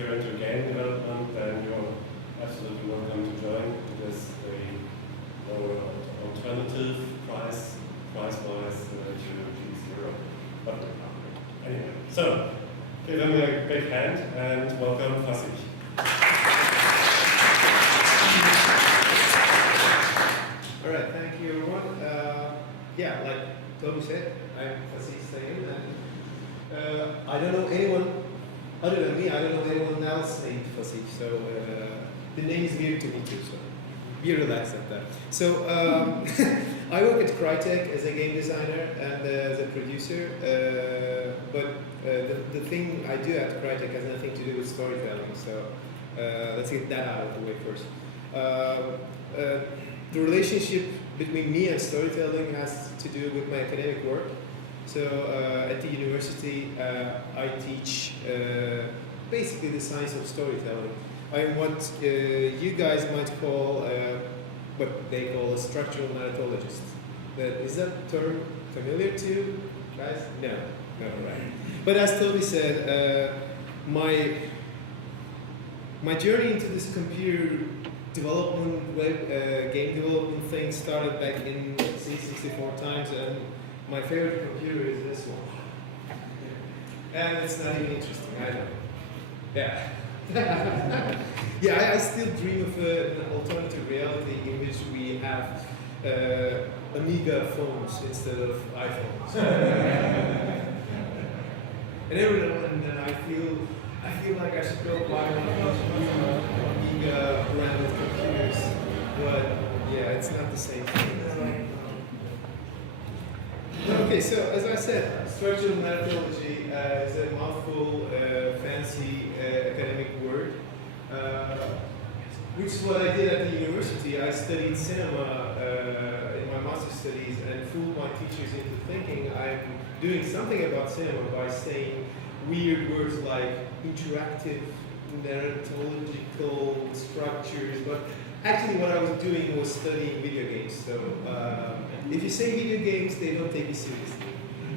you're into game development, then you're absolutely welcome to join. It is a lower alternative price-wise to G0. But anyway, so give them a big hand and welcome Fasih. All right, thank you everyone. Yeah, like Toby said, I'm Fasih Sayin, and I don't know anyone other than me. I don't know anyone else named Fasih, so the name is weird to me too. So be relaxed at that. So I work at Crytek as a game designer and as a producer, but the thing I do at Crytek has nothing to do with storytelling. So let's get that out of the way first. The relationship between me and storytelling has to do with my academic work. So at the university, I teach basically the science of storytelling. I'm what you guys might call, what they call a structural narratologist. Is that term familiar to you guys? No, right. But as Toby said, my journey into this computer development, game development thing started back in C64 times, and my favorite computer is this one. And it's not even interesting, I know. Yeah. Yeah, I still dream of an alternative reality in which we have Amiga phones instead of iPhones. And every now and then I feel like I should go buy one of those Amiga branded computers, but yeah, it's not the same thing. Okay, so as I said, structural narratology is a mouthful, fancy academic word, which is what I did at the university. I studied cinema in my master's studies and fooled my teachers into thinking I'm doing something about cinema by saying weird words like interactive, narratological structures, but actually what I was doing was studying video games. So if you say video games, they don't take you seriously.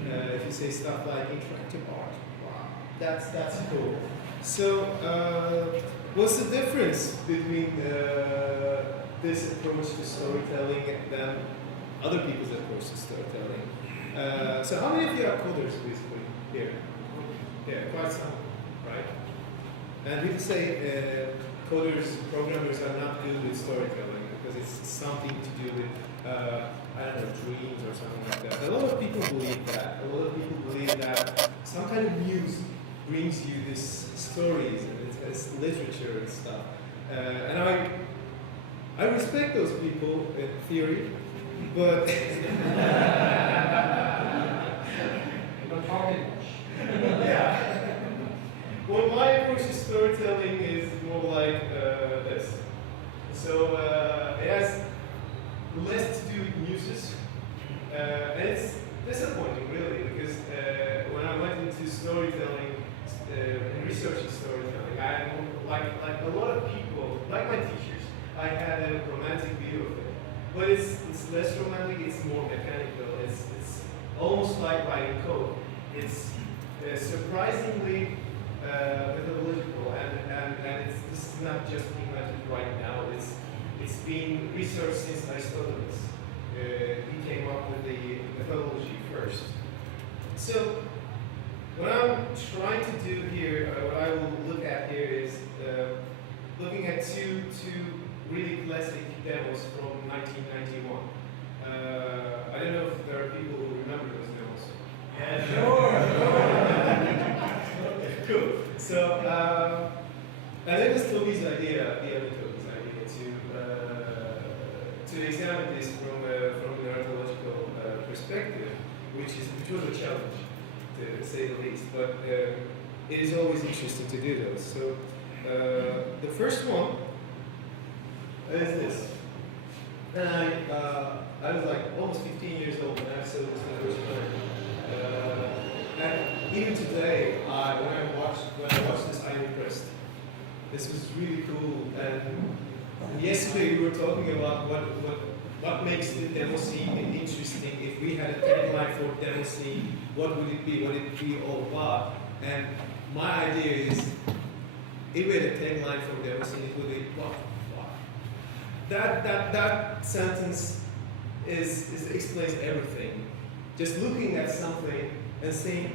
If you say stuff like interactive art, wow, that's cool. So what's the difference between this approach to storytelling than other people's approach to storytelling? So how many of you are coders basically here? Yeah, quite some, right? And people say programmers are not good with storytelling because it's something to do with, I don't know, dreams or something like that. A lot of people believe that. A lot of people believe that some kind of muse brings you these stories and it's literature and stuff. And I respect those people in theory, but yeah. Well, my approach to storytelling is more like this. So it has less to do with muses, and it's disappointing really because when I went into storytelling and researching storytelling, I like a lot of people, like my teachers, I had a romantic view of it, but it's less romantic. It's more mechanical. It's almost like writing code. It's surprisingly methodological, and this is not just invented right now. It's been researched since Aristotle. He came up with the methodology first. So what I'm trying to do here, what I will look at here is looking at two really classic demos from 1991. I don't know if there are people who remember those demos. Yeah, sure. Cool. So, and it was Toby's idea, the other Toby's idea, to examine this from a narratological perspective, which was a challenge, to say the least. But it is always interesting to do those. So, the first one is this. And I was like almost 15 years old when I saw this for the first time. And even today, when I watched this, I'm impressed. This was really cool. And yesterday we were talking about what makes the demo scene interesting. If we had a tagline for demo scene, what would it be? What would it be all about? And my idea is if we had a tagline for the demo scene, it would be what the fuck. That sentence explains everything. Just looking at something and saying,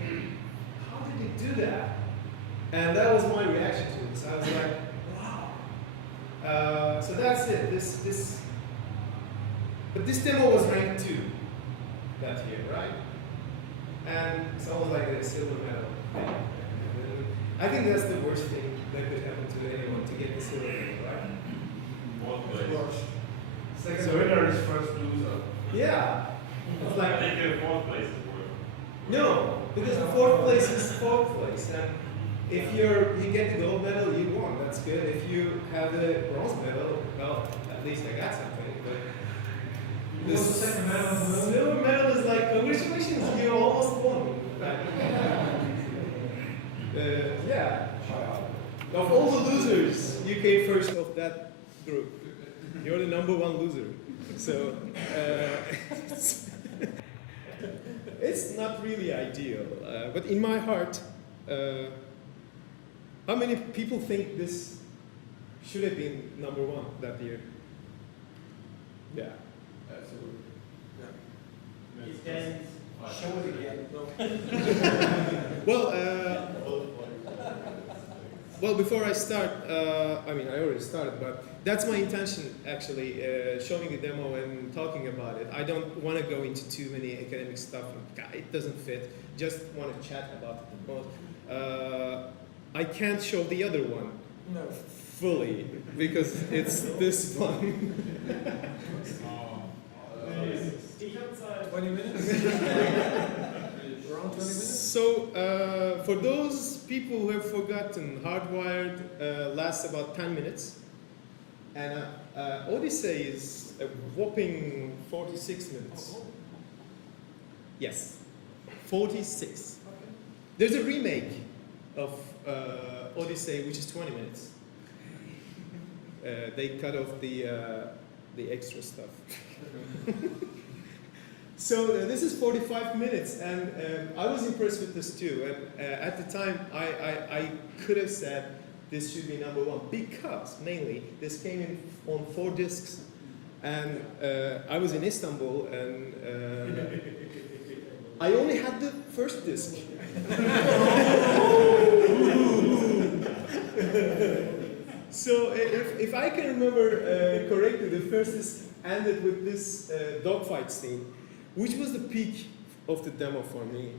how did he do that? And that was my reaction to this. I was like, wow. So that's it. But this demo was ranked 2 that year, right? And it's almost like a silver medal. I think that's the worst thing that could happen to anyone, to get the silver medal, right? Fourth place. Second, So winner is first loser. yeah. It's I like, think the fourth place is worth. no, because the 4th place is 4th place, and if you get the gold medal, you won. That's good. If you have the bronze medal, well, at least I got something. But the second medal? silver medal is like, congratulations, you almost won. Yeah. Of all the losers, you came first of that group. You're the #1 loser. So it's not really ideal. But in my heart, how many people think this should have been #1 that year? Yeah. Absolutely. Yes. Show it again. Well, before I start, I mean, I already started, but that's my intention, actually, showing the demo and talking about it. I don't want to go into too many academic stuff. It doesn't fit. Just want to chat about it the most. I can't show the other one fully, because it's this one. 20 minutes? Around 20 minutes? So, for those people who have forgotten, Hardwired lasts about 10 minutes. And Odyssey is a whopping 46 minutes. Yes, 46. There's a remake of Odyssey, which is 20 minutes. They cut off the extra stuff. So this is 45 minutes, and I was impressed with this too. And at the time, I could have said this should be #1 because mainly this came in on 4 discs, and I was in Istanbul, and I only had the first disc. So if I can remember correctly, the first disc ended with this dogfight scene, which was the peak of the demo for me.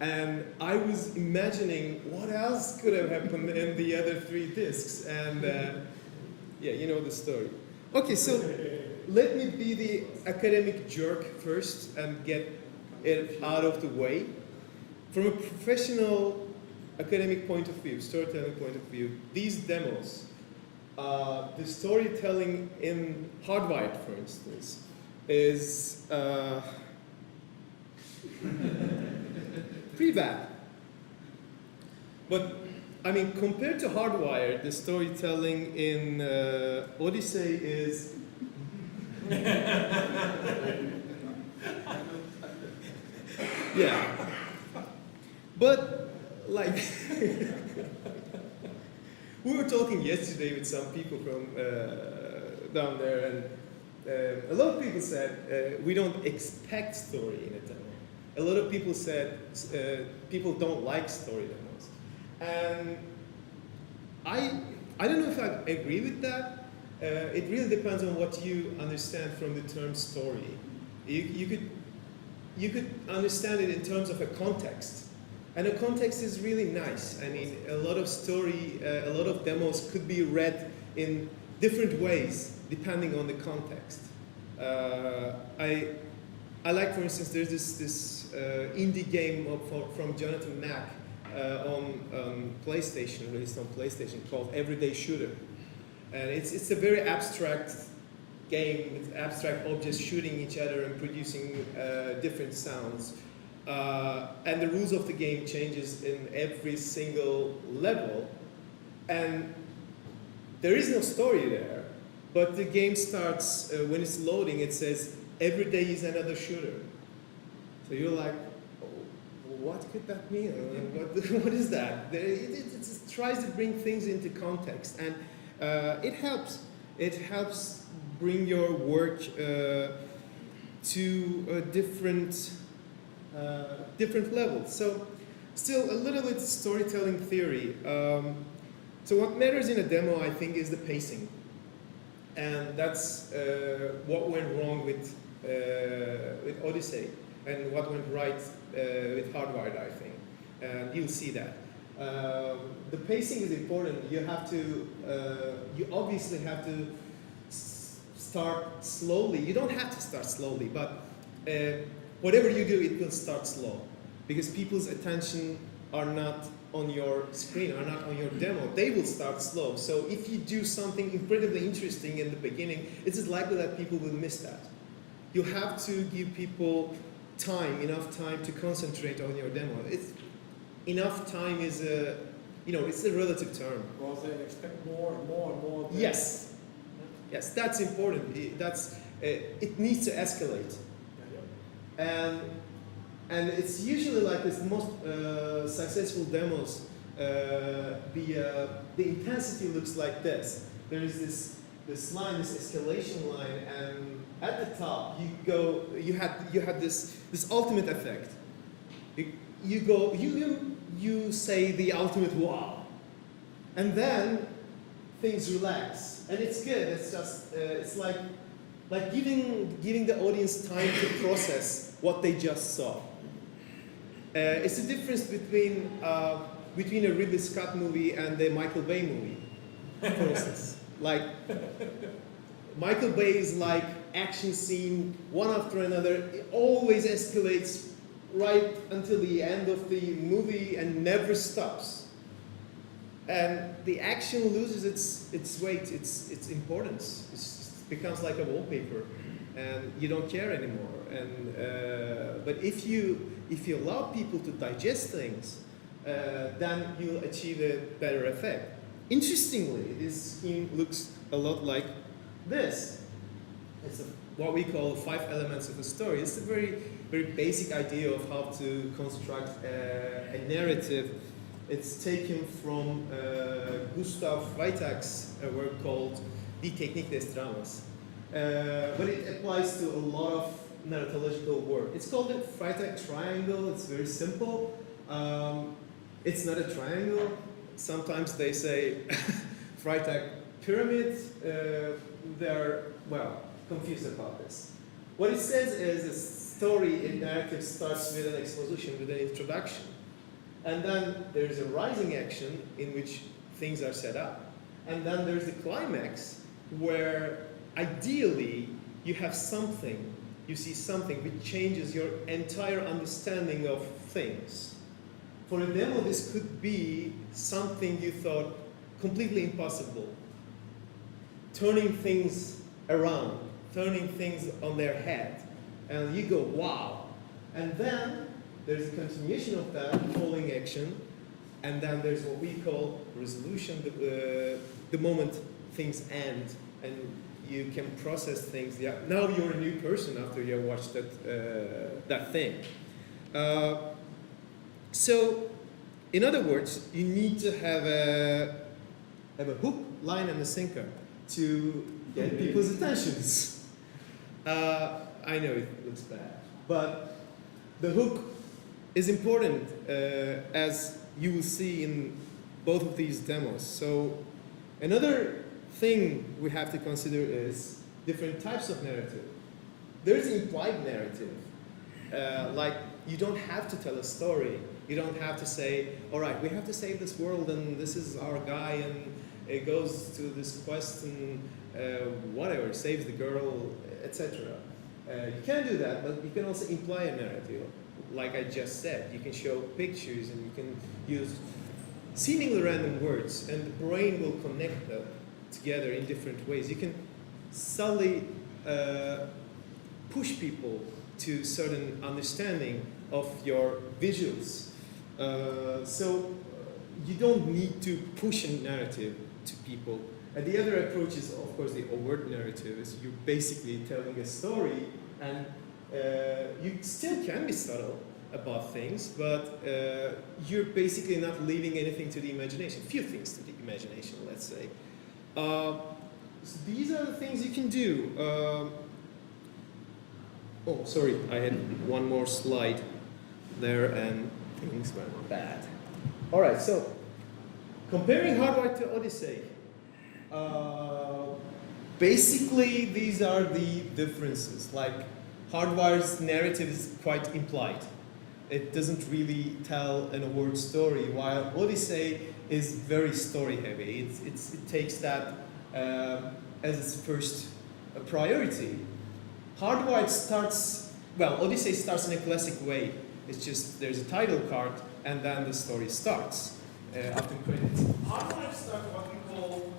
And I was imagining what else could have happened in the other 3 discs. And yeah, you know the story. Okay, so let me be the academic jerk first and get it out of the way. From a professional academic point of view, storytelling point of view, these demos, the storytelling in Hardwired, for instance, is pretty bad. But, I mean, compared to Hardwired, the storytelling in Odyssey is... yeah. But, like... we were talking yesterday with some people from down there, and a lot of people said we don't expect story in a demo. A lot of people said people don't like story demos, and I don't know if I agree with that. It really depends on what you understand from the term story. You could understand it in terms of a context, and a context is really nice. I mean, a lot of story, a lot of demos could be read in different ways depending on the context. I like, for instance, there's this indie game from Jonathan Mack on PlayStation, released on PlayStation, called Everyday Shooter. And it's a very abstract game with abstract objects shooting each other and producing different sounds. And the rules of the game changes in every single level. And there is no story there, but the game starts, when it's loading, it says, every day is another shooter. So you're like, oh, what could that mean? What is that? It's tries to bring things into context, and it helps. It helps bring your work to a different level. So, still a little bit storytelling theory. So what matters in a demo, I think, is the pacing, and that's what went wrong with Odyssey, and what went right with Hardwired, I think, and you'll see that. The pacing is important. You have to, you obviously have to start slowly. You don't have to start slowly, but whatever you do, it will start slow, because people's attention are not on your screen, are not on your demo. They will start slow. So if you do something incredibly interesting in the beginning, it is likely that people will miss that. You have to give people time, enough time to concentrate on your demo. Enough time is a, it's a relative term. Because they expect more and more and more. Yes. Yes, that's important. It needs to escalate. And it's usually like this. Most successful demos, the intensity looks like this. There is this line, this escalation line, and at the top you had this ultimate effect. You say the ultimate wow, and then things relax, and it's good. It's just it's like giving the audience time to process what they just saw. It's the difference between a Ridley Scott movie and a Michael Bay movie, for instance. Like, Michael Bay is like action scene, one after another. It always escalates right until the end of the movie and never stops. And the action loses its weight, its importance. It becomes like a wallpaper, and you don't care anymore. And but if you allow people to digest things, then you'll achieve a better effect. Interestingly, this scheme looks a lot like this. It's what we call 5 elements of a story. It's a very, very basic idea of how to construct a narrative. It's taken from Gustav Freytag's work called Die Technik des Dramas. But it applies to a lot of narratological work. It's called the Freytag triangle. It's very simple. It's not a triangle. Sometimes they say Freytag pyramid. They're, well, confused about this. What it says is a story in narrative starts with an exposition, with an introduction. And then there's a rising action in which things are set up. And then there's the climax, where ideally you have something, you see something which changes your entire understanding of things. For a demo, this could be something you thought completely impossible. Turning things around, turning things on their head. And you go, wow. And then there's a continuation of that, following action. And then there's what we call resolution, the moment things end and you can process things. Yeah, now you're a new person after you have watched that thing. So, in other words, you need to have a hook, line, and a sinker to get people's attentions. I know it looks bad, but the hook is important, as you will see in both of these demos. So another thing we have to consider is different types of narrative. There's implied narrative. Like, you don't have to tell a story. You don't have to say, all right, we have to save this world, and this is our guy, and it goes to this quest, and whatever, saves the girl, etc. You can do that, but you can also imply a narrative. Like I just said, you can show pictures, and you can use seemingly random words, and the brain will connect them together in different ways. You can subtly push people to certain understanding of your visuals. So you don't need to push a narrative to people. And the other approach is, of course, the overt narrative. Is you're basically telling a story, and you still can be subtle. about things, but you're basically not leaving anything to the imagination. Few things to the imagination, let's say. So these are the things you can do. Oh, sorry, I had one more slide there and things went bad. All right, so comparing Hardwired to Odyssey. Basically, these are the differences. Like, Hardwired's narrative is quite implied. It doesn't really tell an overt story, while Odyssey is very story heavy. It takes that as its first priority. Hardwired starts, well, Odyssey starts in a classic way. It's just there's a title card and then the story starts after credits. Hardwired starts what we call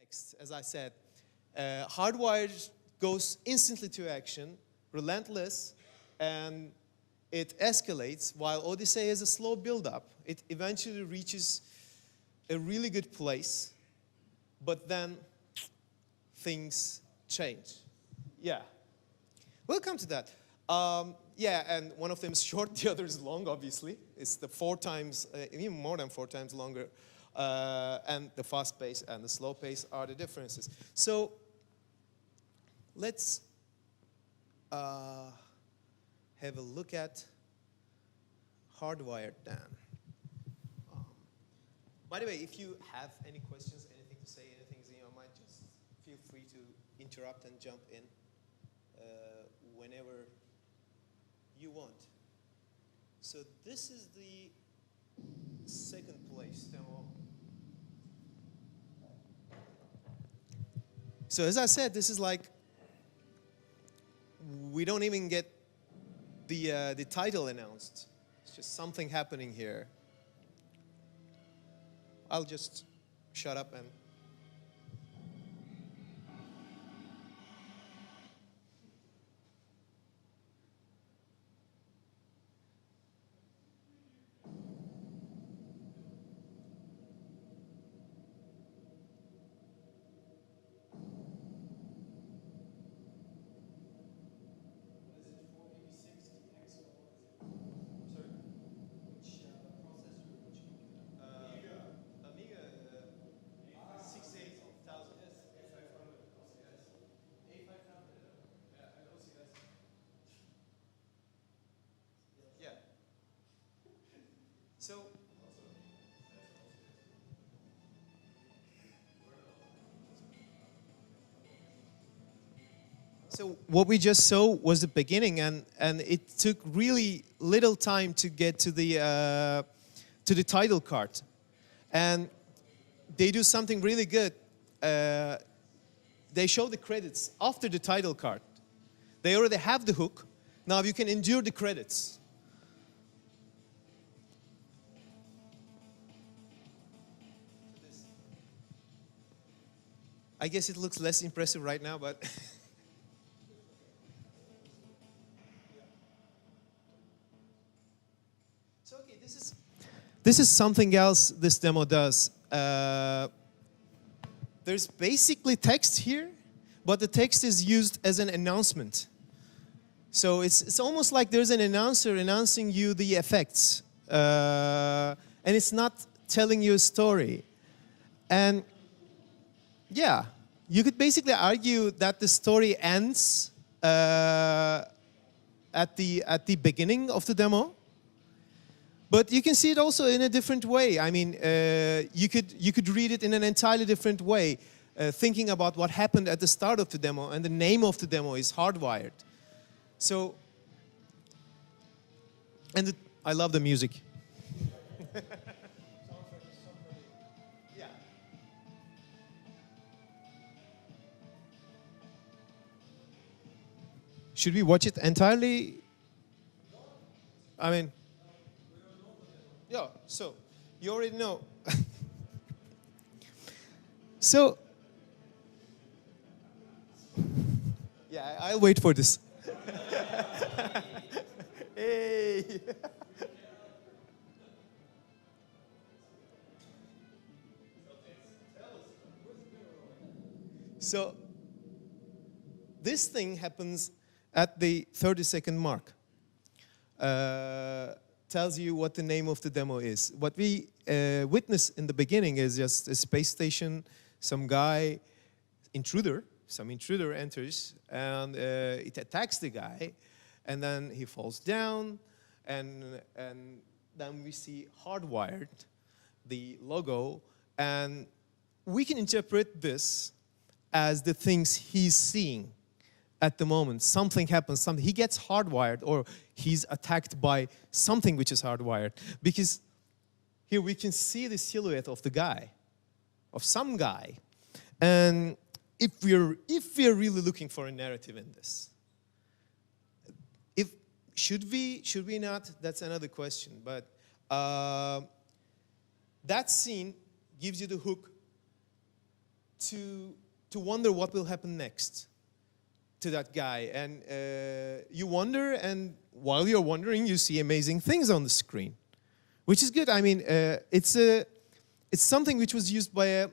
next, as I said. Hardwired goes instantly to action, relentless, and it escalates, while Odyssey is a slow build-up. It eventually reaches a really good place, but then things change. Yeah. We'll come to that. Yeah, and one of them is short, the other is long, obviously. It's the 4 times, even more than 4 times longer. And the fast pace and the slow pace are the differences. So let's have a look at Hardwired then. By the way, if you have any questions, anything to say, anything in your mind, just feel free to interrupt and jump in whenever you want. So this is the second place demo. So as I said, this is like, we don't even get the title announced. It's just something happening here. I'll just shut up and So what we just saw was the beginning, and it took really little time to get to the title card, and they do something really good. They show the credits after the title card. They already have the hook. Now you can endure the credits. I guess it looks less impressive right now, but so okay, this is something else this demo does. There's basically text here, but the text is used as an announcement. So it's almost like there's an announcer announcing you the effects, and it's not telling you a story. And yeah, you could basically argue that the story ends at the beginning of the demo, but you can see it also in a different way. I mean, you could read it in an entirely different way, thinking about what happened at the start of the demo, and the name of the demo is Hardwired. So, and I love the music. Should we watch it entirely? I mean, yeah, so you already know. So, yeah, I'll wait for this. Hey. So this thing happens at the 30-second mark. Tells you what the name of the demo is. What we witness in the beginning is just a space station, some guy, some intruder enters, and it attacks the guy, and then he falls down, and then we see Hardwired, the logo, and we can interpret this as the things he's seeing at the moment. Something happens, he gets hardwired, or he's attacked by something which is hardwired. Because here we can see the silhouette of the guy, of some guy. And if we're really looking for a narrative in this, should we not? That's another question. But that scene gives you the hook to wonder what will happen next to that guy. And you wonder, and while you're wondering, you see amazing things on the screen, which is good. I mean, it's something which was used by a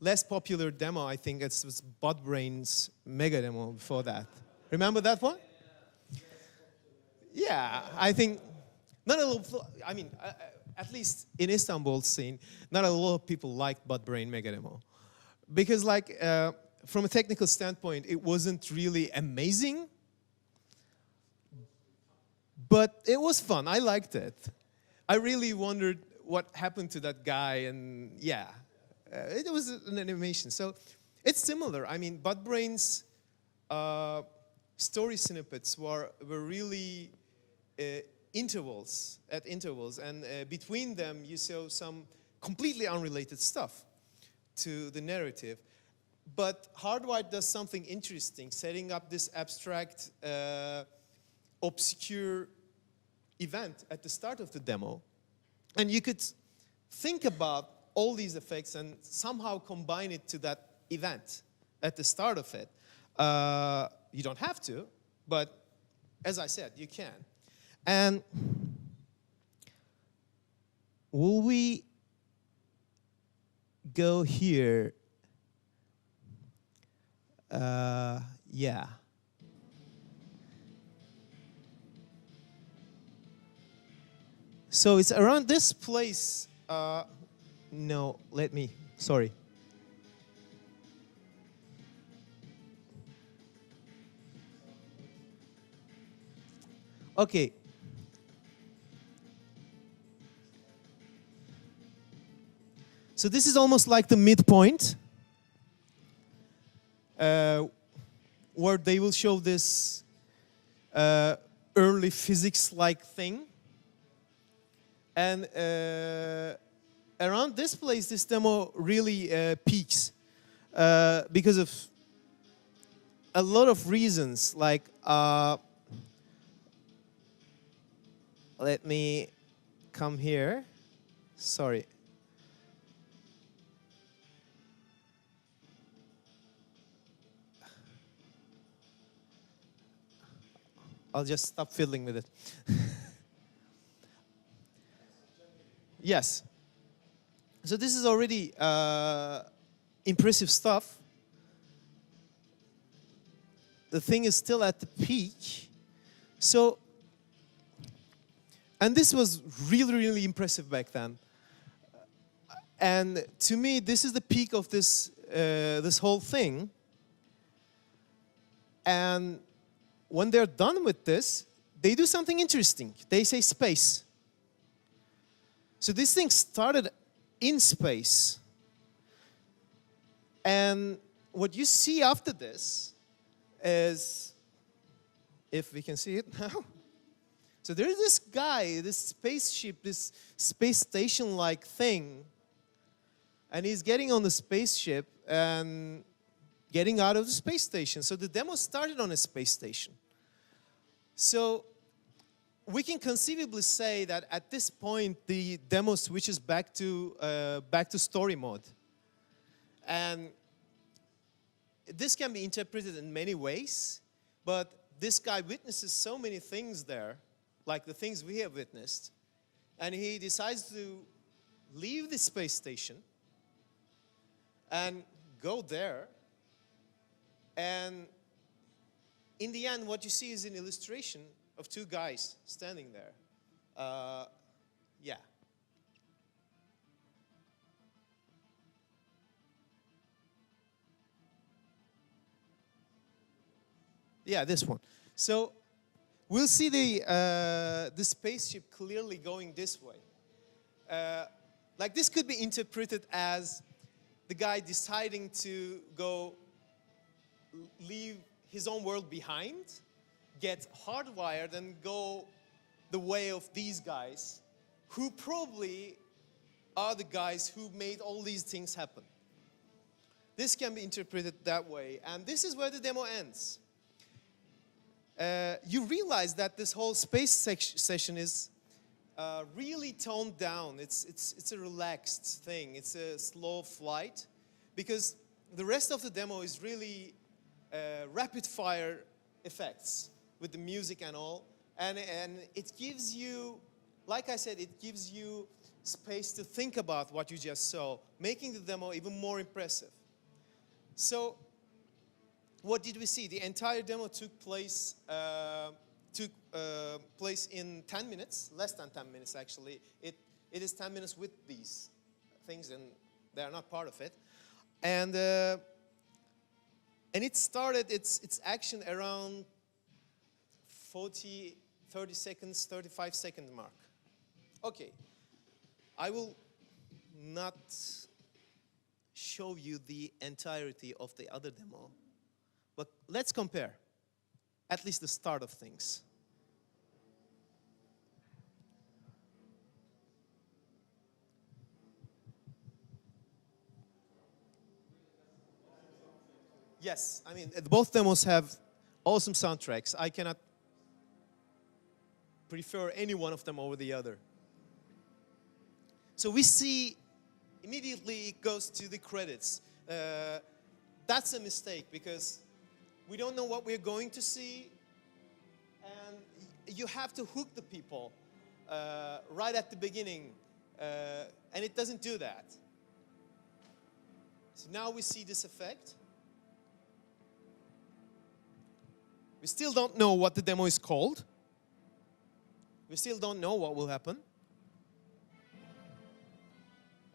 less popular demo. I think it was Budbrain's mega demo before that. Remember that one? Yeah, I think not a lot. I mean, at least in Istanbul scene, not a lot of people liked Budbrain mega demo, because like from a technical standpoint, it wasn't really amazing, but it was fun. I liked it. I really wondered what happened to that guy, and yeah, it was an animation. So it's similar. I mean, Budbrain's story snippets were really at intervals, and between them you saw some completely unrelated stuff to the narrative. But Hardwired does something interesting, setting up this abstract, obscure event at the start of the demo. And you could think about all these effects and somehow combine it to that event at the start of it. You don't have to, but as I said, you can. And will we go here? Yeah. So it's around this place. No, sorry. Okay. So this is almost like the midpoint, where they will show this early physics-like thing. And around this place, this demo really peaks because of a lot of reasons. Like, let me come here. Sorry. I'll just stop fiddling with it. Yes. So this is already impressive stuff. The thing is still at the peak. So, and this was really, really impressive back then. And to me, this is the peak of this this whole thing. And when they're done with this, they do something interesting. They say space. So this thing started in space. And what you see after this is, if we can see it now. So there's this guy, this spaceship, this space station-like thing. And he's getting on the spaceship and getting out of the space station. So the demo started on a space station. So we can conceivably say that at this point, the demo switches back to story mode. And this can be interpreted in many ways, but this guy witnesses so many things there, like the things we have witnessed, and he decides to leave the space station and go there And in the end, what you see is an illustration of two guys standing there. Yeah. Yeah, this one. So we'll see the spaceship clearly going this way. Like this could be interpreted as the guy deciding to go leave his own world behind, get hardwired and go the way of these guys who probably are the guys who made all these things happen. This can be interpreted that way, and this is where the demo ends. You realize that this whole space session is really toned down. It's a relaxed thing. It's a slow flight because the rest of the demo is really rapid fire effects with the music and all. And it gives you, like I said, it gives you space to think about what you just saw, making the demo even more impressive. So what did we see? The entire demo took place in 10 minutes, less than 10 minutes actually. It is 10 minutes with these things and they are not part of it. And it started its action around 30 seconds, 35-second mark. Okay, I will not show you the entirety of the other demo, but let's compare, at least the start of things. Yes, I mean, both demos have awesome soundtracks. I cannot prefer any one of them over the other. So we see, immediately it goes to the credits. That's a mistake because we don't know what we're going to see, and you have to hook the people right at the beginning, and it doesn't do that. So now we see this effect. We still don't know what the demo is called. We still don't know what will happen.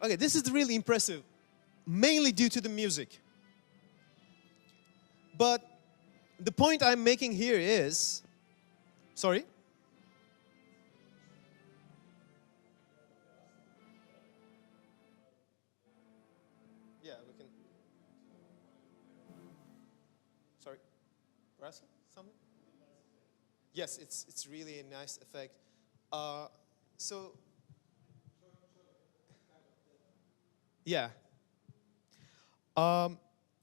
Okay, this is really impressive, mainly due to the music. But the point I'm making here is, sorry? Yeah, we can. Sorry, we're asking something? Yes, it's really a nice effect. So, yeah.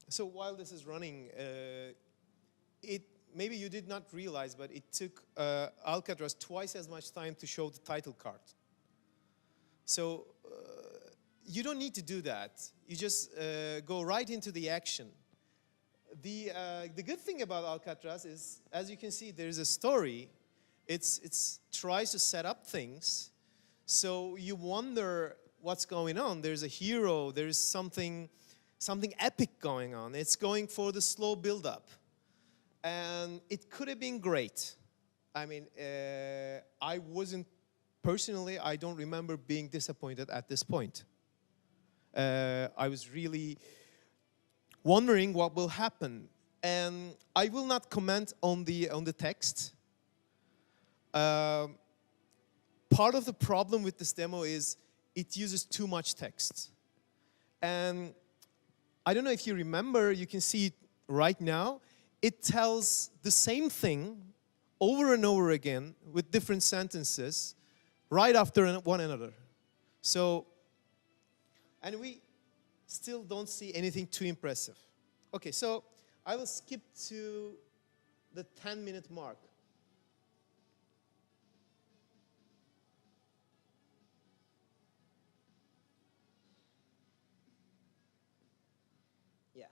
So while this is running, maybe you did not realize, but it took Alcatraz twice as much time to show the title card. So you don't need to do that. You just go right into the action. The good thing about Alcatraz is, as you can see, there's a story. It tries to set up things, so you wonder what's going on. There's a hero. There's something epic going on. It's going for the slow build-up, and it could have been great. I mean, I wasn't personally. I don't remember being disappointed at this point. I was really wondering what will happen, and I will not comment on the text. Part of the problem with this demo is it uses too much text, and I don't know if you remember. You can see it right now. It tells the same thing over and over again with different sentences right after one another. So, and we still don't see anything too impressive. Okay, so I will skip to the 10-minute mark. Yeah.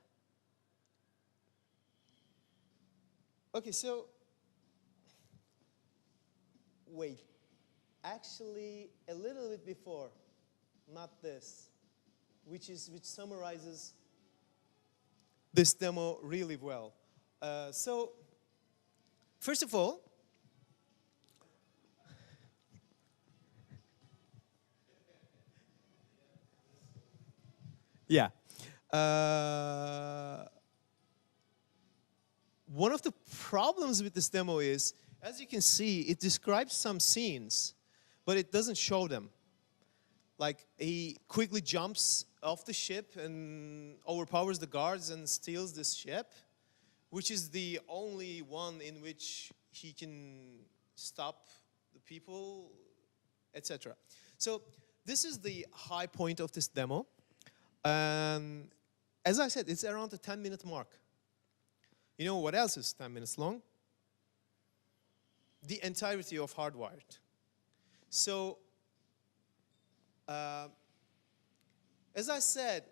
Okay, so wait. Actually, a little bit before, not this, which summarizes this demo really well. So, first of all, yeah. One of the problems with this demo is, as you can see, it describes some scenes, but it doesn't show them. Like, he quickly jumps off the ship and overpowers the guards and steals this ship, which is the only one in which he can stop the people, etc. So this is the high point of this demo. As I said, it's around the 10-minute mark. You know what else is 10 minutes long? The entirety of Hardwired. So, as I said,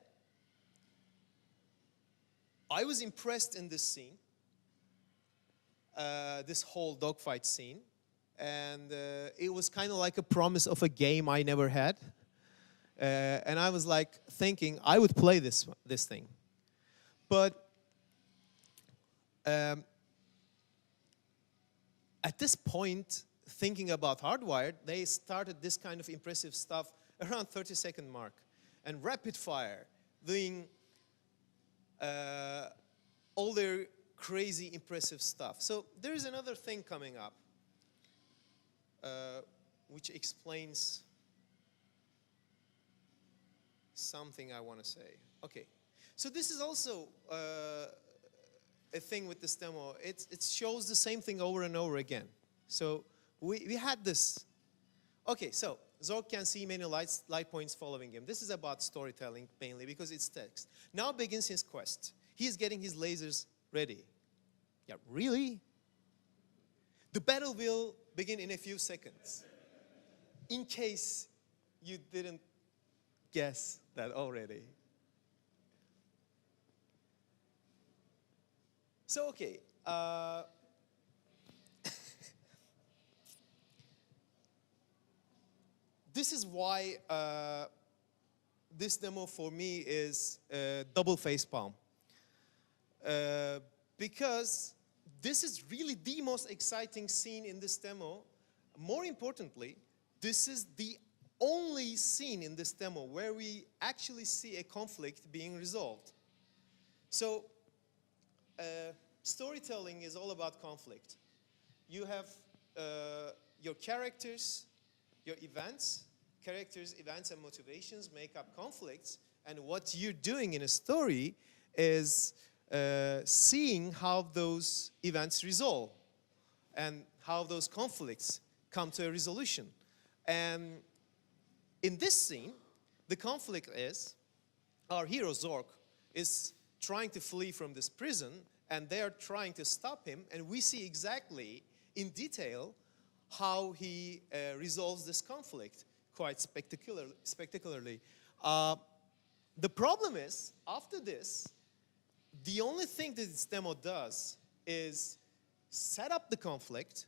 I was impressed in this scene, this whole dogfight scene, and it was kind of like a promise of a game I never had. And I was like thinking I would play this thing. But at this point, thinking about Hardwired, they started this kind of impressive stuff around 30-second mark. And rapid fire, doing all their crazy impressive stuff. So there is another thing coming up, which explains something I want to say. Okay, so this is also a thing with this demo. It shows the same thing over and over again. So we had this. Okay, so Zork can see many light points following him. This is about storytelling mainly because it's text. Now begins his quest. He is getting his lasers ready. Yeah, really? The battle will begin in a few seconds. In case you didn't guess that already. So, okay. This is why this demo for me is double facepalm. Because this is really the most exciting scene in this demo. More importantly, this is the only scene in this demo where we actually see a conflict being resolved. So, storytelling is all about conflict. You have your characters, your events, characters, events, and motivations make up conflicts, and what you're doing in a story is seeing how those events resolve and how those conflicts come to a resolution. And in this scene, the conflict is our hero Zork is trying to flee from this prison, and they are trying to stop him, and we see exactly in detail how he resolves this conflict quite spectacularly. The problem is, after this, the only thing that this demo does is set up the conflict,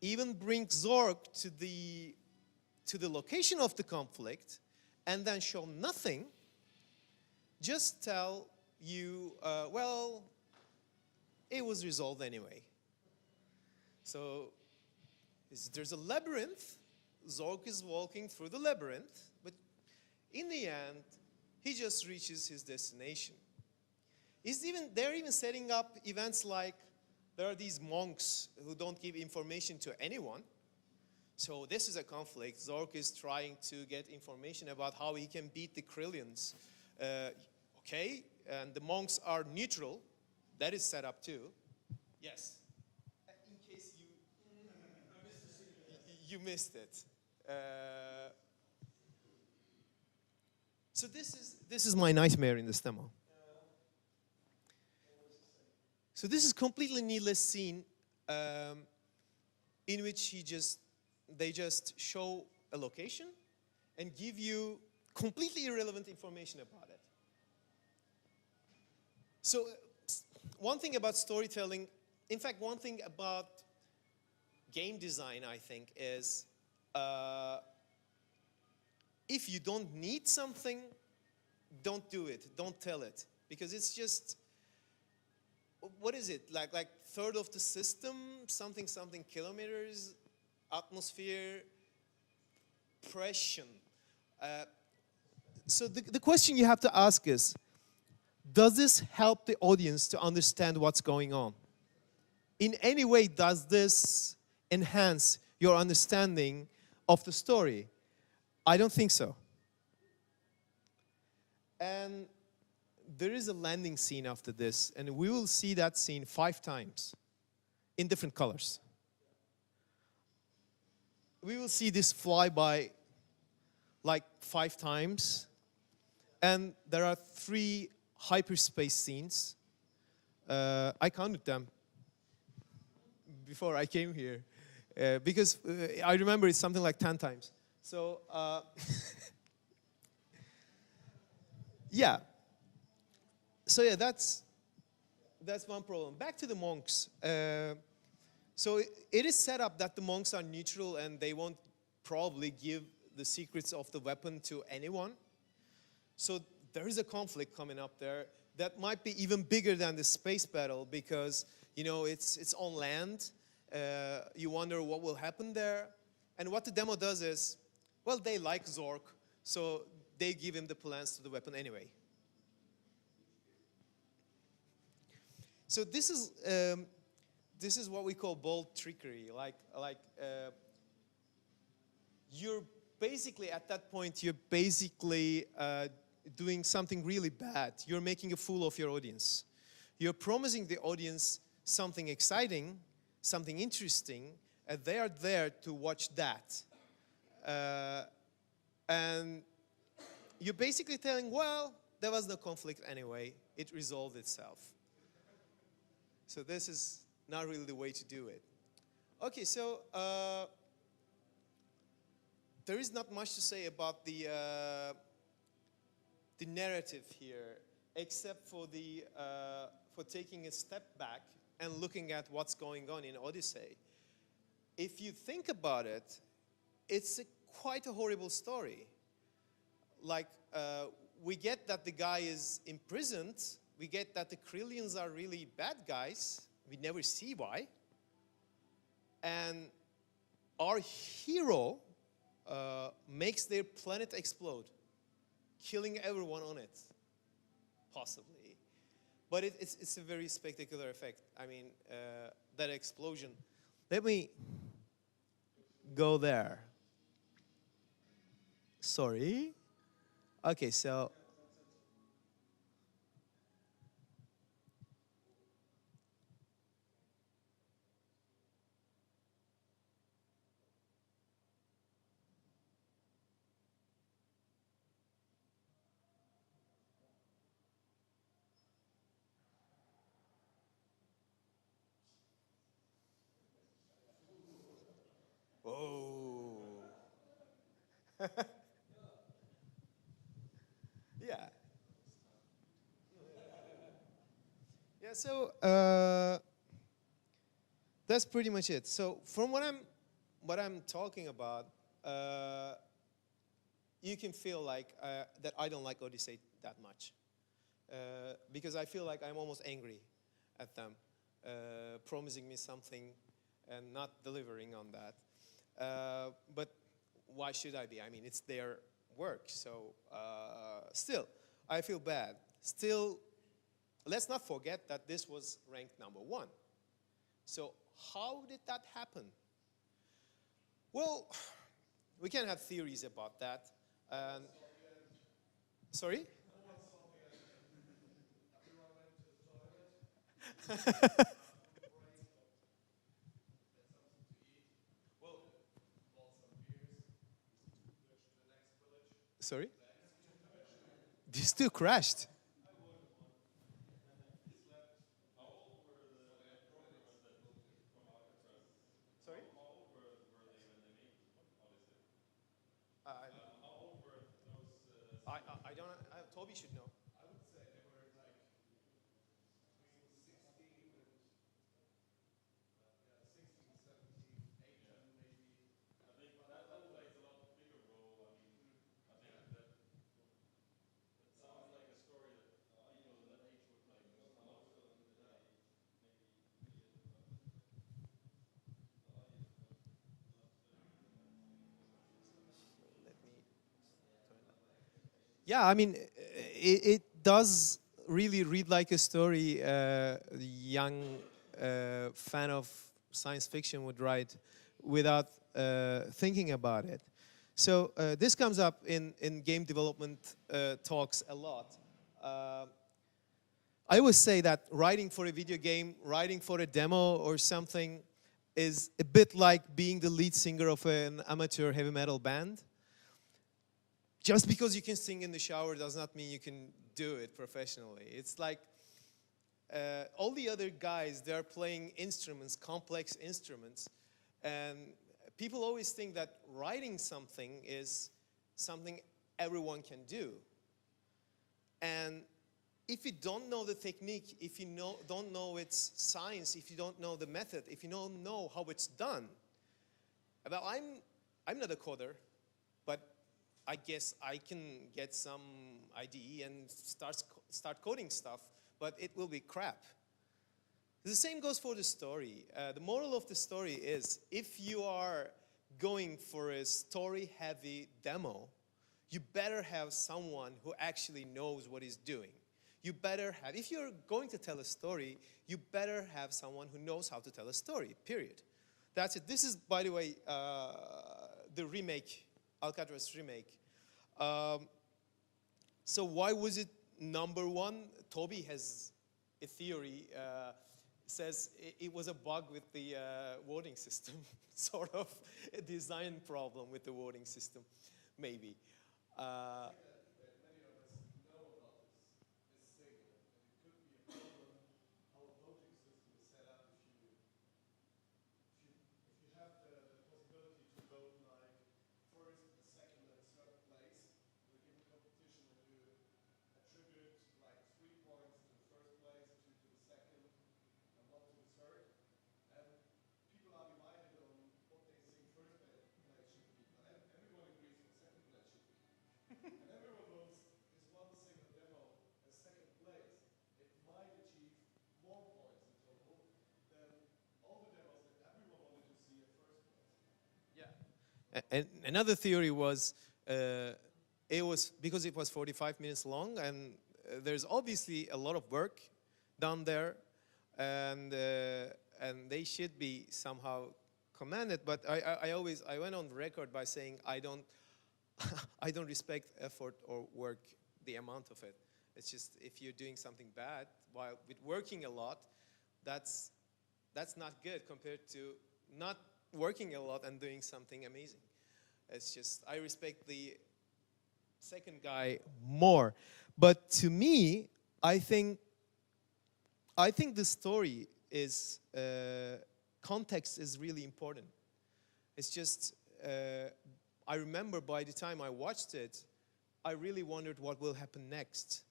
even bring Zork to the location of the conflict, and then show nothing, just tell you, well, it was resolved anyway. So, there's a labyrinth, Zork is walking through the labyrinth, but in the end, he just reaches his destination. They're even setting up events like there are these monks who don't give information to anyone. So this is a conflict. Zork is trying to get information about how he can beat the Crionians. Okay, and the monks are neutral. That is set up too. Yes. In case you missed it. So this is my nightmare in this demo. So this is completely needless scene in which they just show a location and give you completely irrelevant information about it. So one thing about storytelling, in fact, one thing about game design, I think, is if you don't need something, don't do it, don't tell it. because it's just, what is it, like third of the system, something kilometers, atmosphere, pressure. So the question you have to ask is, does this help the audience to understand what's going on? In any way, does this enhance your understanding of the story? I don't think so. And there is a landing scene after this, and we will see that scene 5 times in different colors. We will see this flyby like 5 times, and there are 3 hyperspace scenes. I counted them before I came here, because I remember it's something like 10 times. So, yeah. So yeah, that's one problem. Back to the monks. So it is set up that the monks are neutral and they won't probably give the secrets of the weapon to anyone. So there is a conflict coming up there that might be even bigger than the space battle, because you know it's on land. You wonder what will happen there. And what the demo does is, well, they like Zork, so they give him the plans to the weapon anyway. So this is what we call bold trickery. You're basically at that point, you're basically doing something really bad. You're making a fool of your audience. You're promising the audience something exciting, something interesting, and they are there to watch that. And you're basically telling, well, there was no conflict anyway. It resolved itself. So this is not really the way to do it. Okay, so there is not much to say about the narrative here, except for taking a step back and looking at what's going on in Odyssey. If you think about it, it's quite a horrible story. Like, we get that the guy is imprisoned. We get that the Krylians are really bad guys. We never see why. And our hero makes their planet explode, killing everyone on it, possibly. But it's a very spectacular effect. I mean, that explosion. Let me go there. Sorry. Okay, so. Oh. Yeah. Yeah, so that's pretty much it. So from what I'm talking about, you can feel like that I don't like Odyssey that much. Because I feel like I'm almost angry at them, promising me something and not delivering on that. But why should I be? I mean, it's their work. So still, I feel bad. Still, let's not forget that this was ranked #1. So how did that happen? Well, we can have theories about that. Sorry? Sorry? These two crashed. Sorry? I don't. Toby should know. I would say they were like between 16 and 16, 17, 18 maybe. I think that plays a lot bigger role. I mean, I think that sounds like a story Yeah, I mean, it does really read like a story a young fan of science fiction would write without thinking about it. So this comes up in game development talks a lot. I always say that writing for a video game, writing for a demo or something is a bit like being the lead singer of an amateur heavy metal band. Just because you can sing in the shower does not mean you can do it professionally. It's like all the other guys, they're playing instruments, complex instruments, and people always think that writing something is something everyone can do. And if you don't know the technique, if you don't know its science, if you don't know the method, if you don't know how it's done, well, I'm not a coder, but I guess I can get some IDE and start coding stuff, but it will be crap. The same goes for the story. The moral of the story is, if you are going for a story-heavy demo, you better have someone who actually knows what he's doing. You better have, if you're going to tell a story, you better have someone who knows how to tell a story, period. That's it. This is, by the way, the remake, Alcatraz remake. So why was it #1? Toby has a theory, says it was a bug with the voting system, sort of a design problem with the voting system, maybe. And another theory was it was because it was 45 minutes long, and there's obviously a lot of work done there, and they should be somehow commanded. But I went on record by saying I don't I don't respect effort or work, the amount of it. It's just if you're doing something bad while with working a lot, that's not good compared to not working a lot and doing something amazing. It's just, I respect the second guy more. But to me, I think the story is, context is really important. It's just, I remember by the time I watched it, I really wondered what will happen next.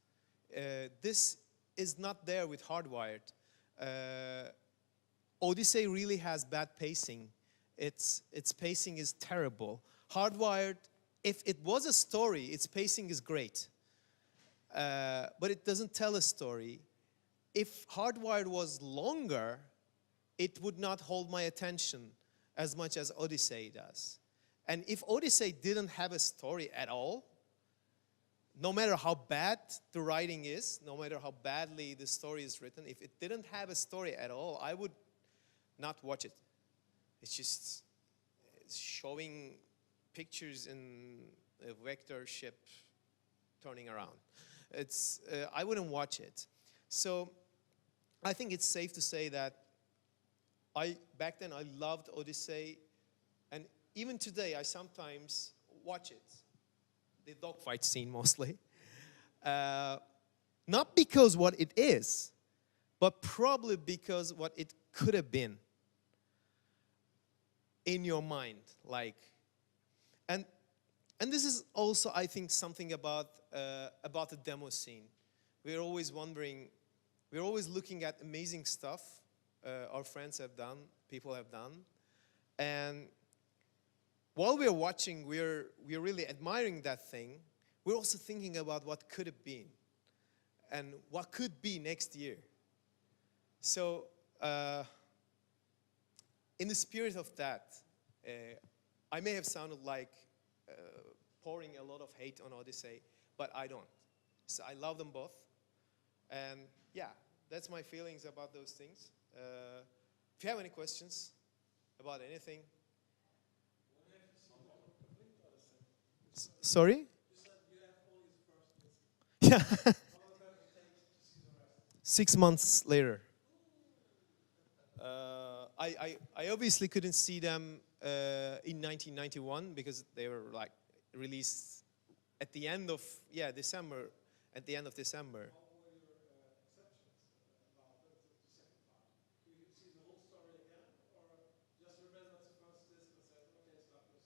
This is not there with Hardwired. Odyssey really has bad pacing. Its pacing is terrible. Hardwired, if it was a story, its pacing is great. But it doesn't tell a story. If Hardwired was longer, it would not hold my attention as much as Odyssey does. And if Odyssey didn't have a story at all, no matter how bad the writing is, no matter how badly the story is written, if it didn't have a story at all, I would not watch it. It's just showing pictures in a vector ship turning around. I wouldn't watch it. So I think it's safe to say that back then I loved Odyssey, and even today I sometimes watch it. The dogfight scene mostly. Not because what it is, but probably because what it could have been in your mind, like. And this is also, I think, something about the demo scene. We're always wondering, we're always looking at amazing stuff our friends have done, people have done, and while we're watching, we're really admiring that thing. We're also thinking about what could have been and what could be next year. So, in the spirit of that, I may have sounded like pouring a lot of hate on Odyssey, but I don't. So I love them both. And yeah, that's my feelings about those things. If you have any questions about anything. Sorry? You said you have only the first disc. Yeah. How long does it take to see the rest? 6 months later. I obviously couldn't see them in 1991 because they were like released at the end of, December, at the end of December. What were your perceptions about the second part? Do you see the whole story again, or just remember the first disc and said, okay, start with the second?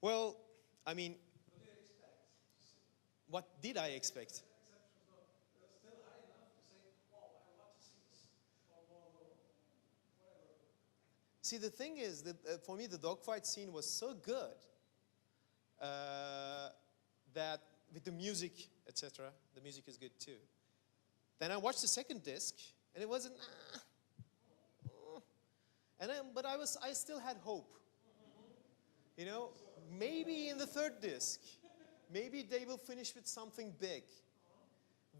Well, I mean, What do you expect to see? what did I expect? Exceptions were still high enough to say, wow, I want to see this, or whatever. See, the thing is that for me, the dogfight scene was so good that with the music, etc., the music is good too. Then I watched the second disc, and it wasn't. But I still had hope. You know, maybe in the third disc, maybe they will finish with something big.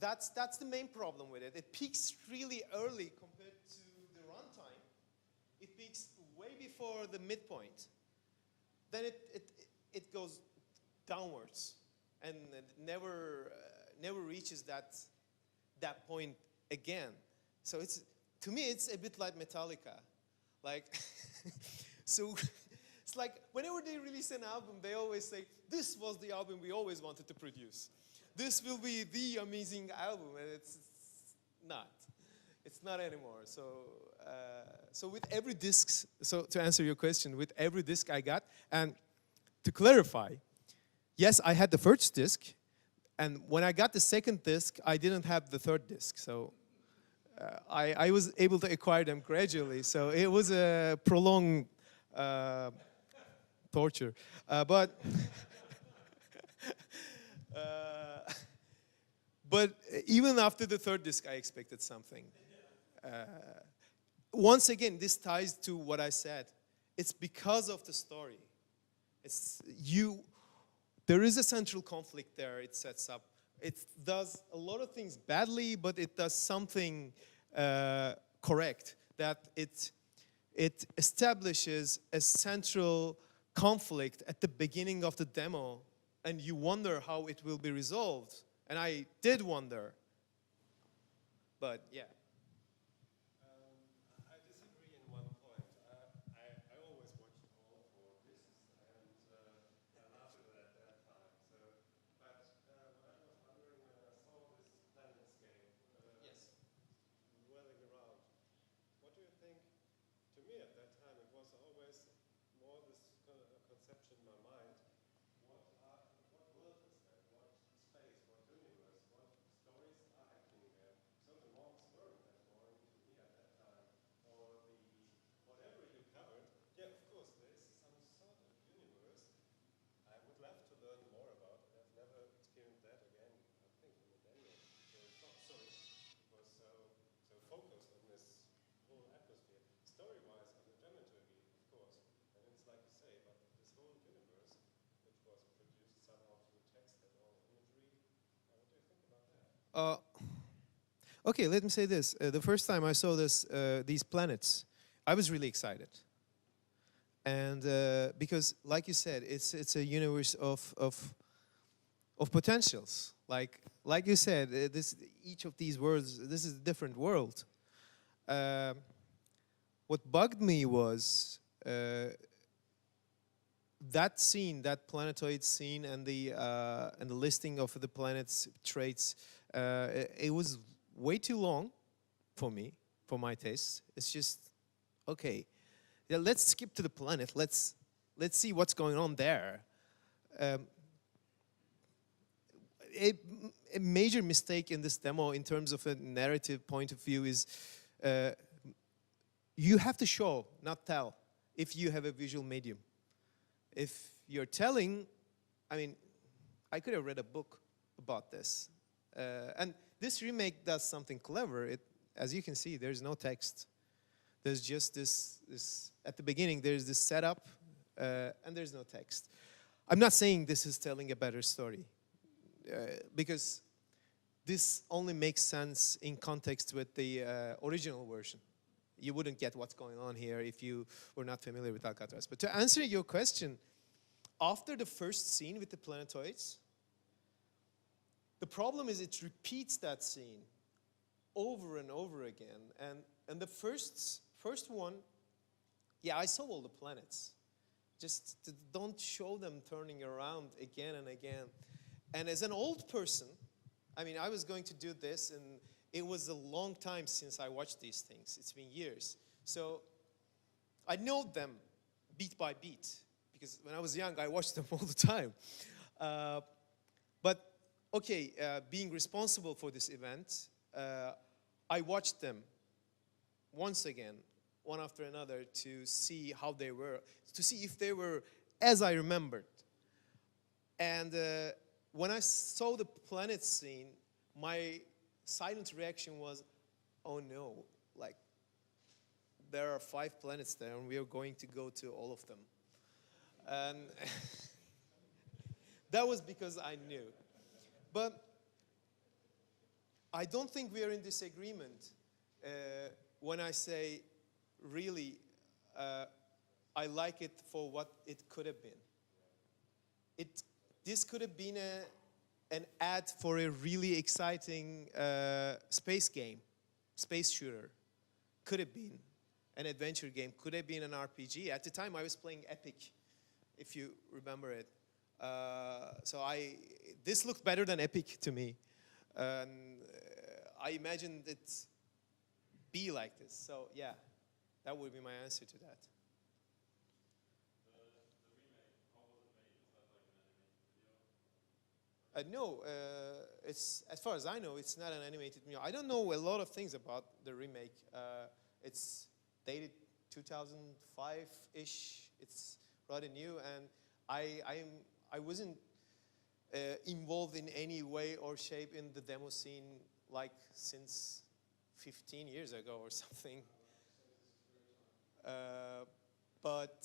That's the main problem with it. It peaks really early compared to the runtime. It peaks way before the midpoint. Then it goes downwards and it never reaches that point again. So to me it's a bit like Metallica. Like so it's like whenever they release an album, they always say, this was the album we always wanted to produce. This will be the amazing album, and it's not. It's not anymore. So with every disc, so to answer your question, with every disc I got, and to clarify, yes, I had the first disc, and when I got the second disc, I didn't have the third disc. So I was able to acquire them gradually. So it was a prolonged torture. But even after the third disc, I expected something. Once again, this ties to what I said. It's because of the story. There is a central conflict there it sets up. It does a lot of things badly, but it does something correct. That it establishes a central conflict at the beginning of the demo, and you wonder how it will be resolved. And I did wonder. But yeah. I disagree in one point. I always watched all four discs, and I loved it at that time. But what I was wondering when I saw this planetscape whirling around, what do you think? To me, at that time, it was always more this conception in my mind. What world is that? What space? What universe? What stories are happening there? So the monks weren't that boring to me at that time, or whatever you covered. Yeah, of course, there is some sort of universe. I would love to learn more about it. I've never experienced that again. I think in the demo, it was so focused on this whole atmosphere. Story-wise, and the dramaturgy, of course, and it's like you say, but this whole universe, which was produced somehow through text and all imagery. What do you think about that? Okay, let me say this. The first time I saw these planets, I was really excited. And because, like you said, it's a universe of potentials. Like you said, each of these worlds, this is a different world. What bugged me was that scene, that planetoid scene, and the listing of the planet's traits. It was way too long for me, for my taste. It's just okay. Yeah, let's skip to the planet. Let's see what's going on there. A major mistake in this demo, in terms of a narrative point of view, is you have to show, not tell, if you have a visual medium. If you're telling, I mean, I could have read a book about this. And this remake does something clever. As you can see, there's no text. There's just this at the beginning, there's this setup, and there's no text. I'm not saying this is telling a better story, because this only makes sense in context with the original version. You wouldn't get what's going on here if you were not familiar with Alcatraz. But to answer your question, after the first scene with the planetoids, the problem is it repeats that scene over and over again. And the first one, yeah, I saw all the planets. Just don't show them turning around again and again. And as an old person, I mean, I was going to do this, and it was a long time since I watched these things. It's been years. So I know them beat by beat, because when I was young, I watched them all the time. But okay, being responsible for this event, I watched them once again, one after another, to see how they were, to see if they were as I remembered. And when I saw the planet scene, my silent reaction was, oh no, like, there are 5 planets there, and we are going to go to all of them. And that was because I knew. But I don't think we are in disagreement when I say, really, I like it for what it could have been. This could have been an ad for a really exciting space game, space shooter. Could have been an adventure game, could have been an RPG. At the time, I was playing Epic, if you remember it. So this looked better than Epic to me. And I imagined it be like this. So yeah, that would be my answer to that. No, it's, as far as I know, it's not an animated video. I don't know a lot of things about the remake. It's dated 2005-ish. It's rather new, and I wasn't involved in any way or shape in the demo scene like since 15 years ago or something. But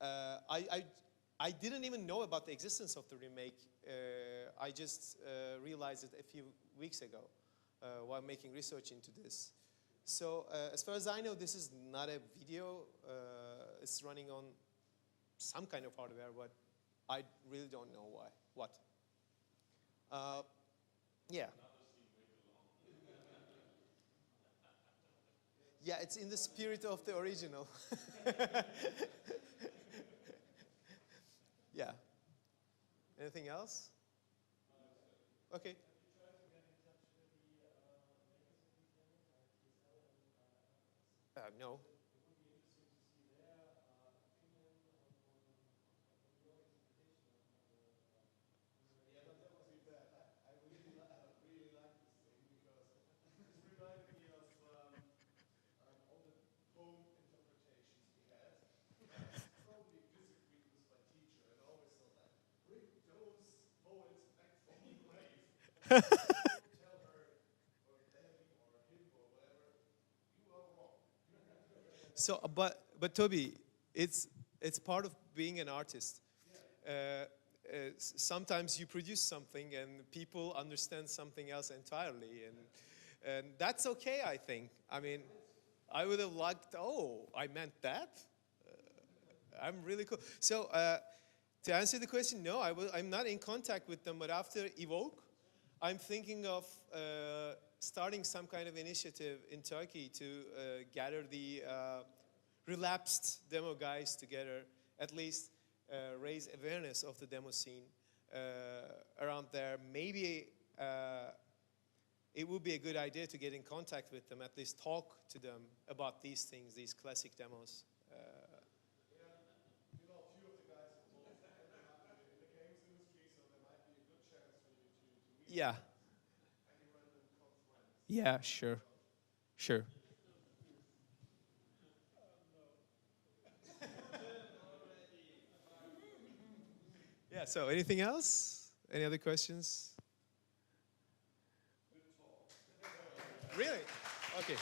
I didn't even know about the existence of the remake. I just realized it a few weeks ago while making research into this. So as far as I know, this is not a video. It's running on some kind of hardware, but I really don't know why. What? Yeah. Yeah, it's in the spirit of the original. Yeah. Anything else? Okay. No. So, but Toby, it's part of being an artist. Sometimes you produce something and people understand something else entirely, and that's okay, I think. I mean, I would have liked, oh, I meant that? I'm really cool. So, to answer the question, no, I'm not in contact with them, but after Evoke, I'm thinking of starting some kind of initiative in Turkey to gather the relapsed demo guys together, at least raise awareness of the demo scene around there. Maybe it would be a good idea to get in contact with them, at least talk to them about these things, these classic demos. Yeah. Yeah, sure. Sure. Yeah, so anything else? Any other questions? Really? Okay.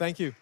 Thank you.